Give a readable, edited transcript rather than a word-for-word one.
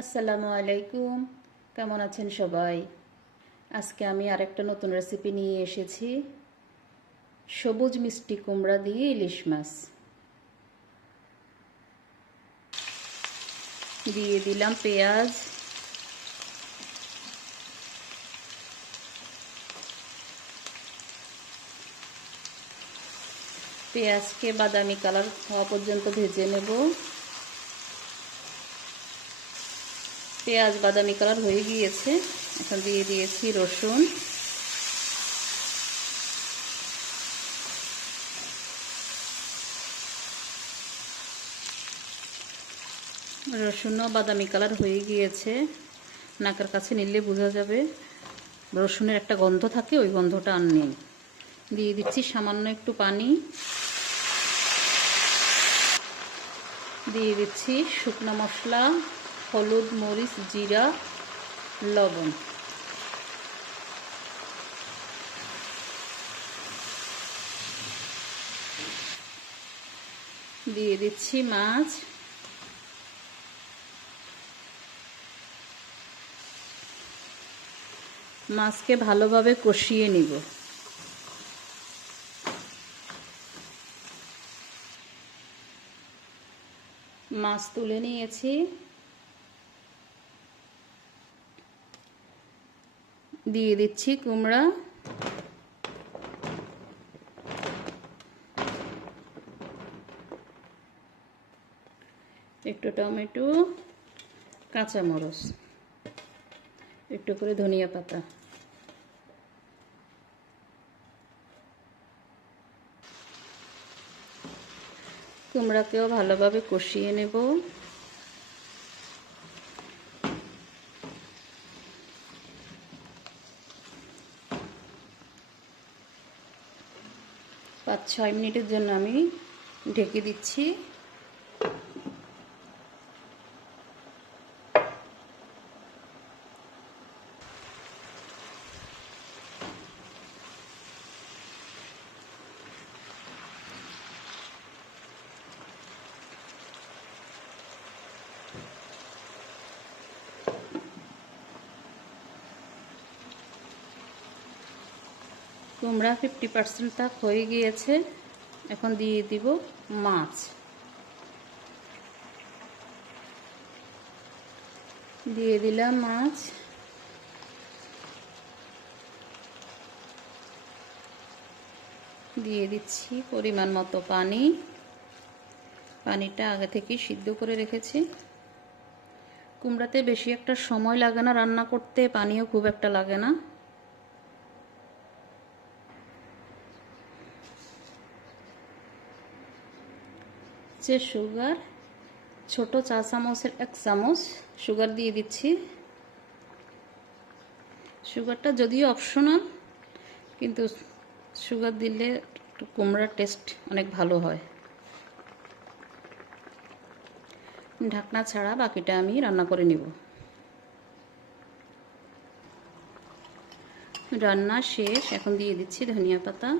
আসসালামু আলাইকুম, কেমন আছেন সবাই? আজকে আমি আরেকটা নতুন রেসিপি নিয়ে এসেছি। সবুজ মিষ্টি কুমড়া দিয়ে ইলিশ মাছ। দিয়ে দিলাম পেঁয়াজ, পেঁয়াজকে বাদামি কালার হওয়া পর্যন্ত ভেজে নেব। পেঁয়াজ বাদামি কালার হয়ে গিয়েছে, এখন দিয়ে দিয়েছি রসুন, রসুনও বাদামি কালার হয়ে গিয়েছে। নাকের কাছে নিলে বোঝা যাবে, রসুনের একটা গন্ধ থাকে, ওই গন্ধটা আর নেই। দিয়ে দিচ্ছি সামান্য একটু পানি, দিয়ে দিচ্ছি শুকনো মশলা, হলুদ, মরিচ, জিরা, লবণ। দিয়ে দিচ্ছি মাছ, মাছকে ভালোভাবে কষিয়ে নিব। মাছ তুলে নিয়েছি, দিয়ে দিচ্ছি কুমড়া, একটু টমেটো, কাঁচামরিচ, একটু করে ধনিয়া পাতা। কুমড়াকেও ভালোভাবে কষিয়ে নেব। পাঁচ 6 মিনিটের জন্য আমি ঢেকে দিচ্ছি। কুমড়া 50% তাক হয়ে গিয়েছে, এখন দিয়ে দিব মাছ। দিয়ে দিলাম মাছ, দিয়ে দিচ্ছি পরিমাণ মতো পানি। পানিটা আগে থেকেই সিদ্ধ করে রেখেছি। কুমড়াতে বেশি একটা সময় লাগে না রান্না করতে, পানিও খুব একটা লাগে না। যে সুগার, ছোট চা চামচের 1 চামচ সুগার দিয়ে দিচ্ছি। সুগারটা যদিও অপশনাল, কিন্তু সুগার দিলে কুমড়ার টেস্ট অনেক ভালো হয়। ঢাকনা ছাড়া বাকিটা আমি রান্না করে নিব। রান্না শেষ, এখন দিয়ে দিচ্ছি ধনিয়া পাতা।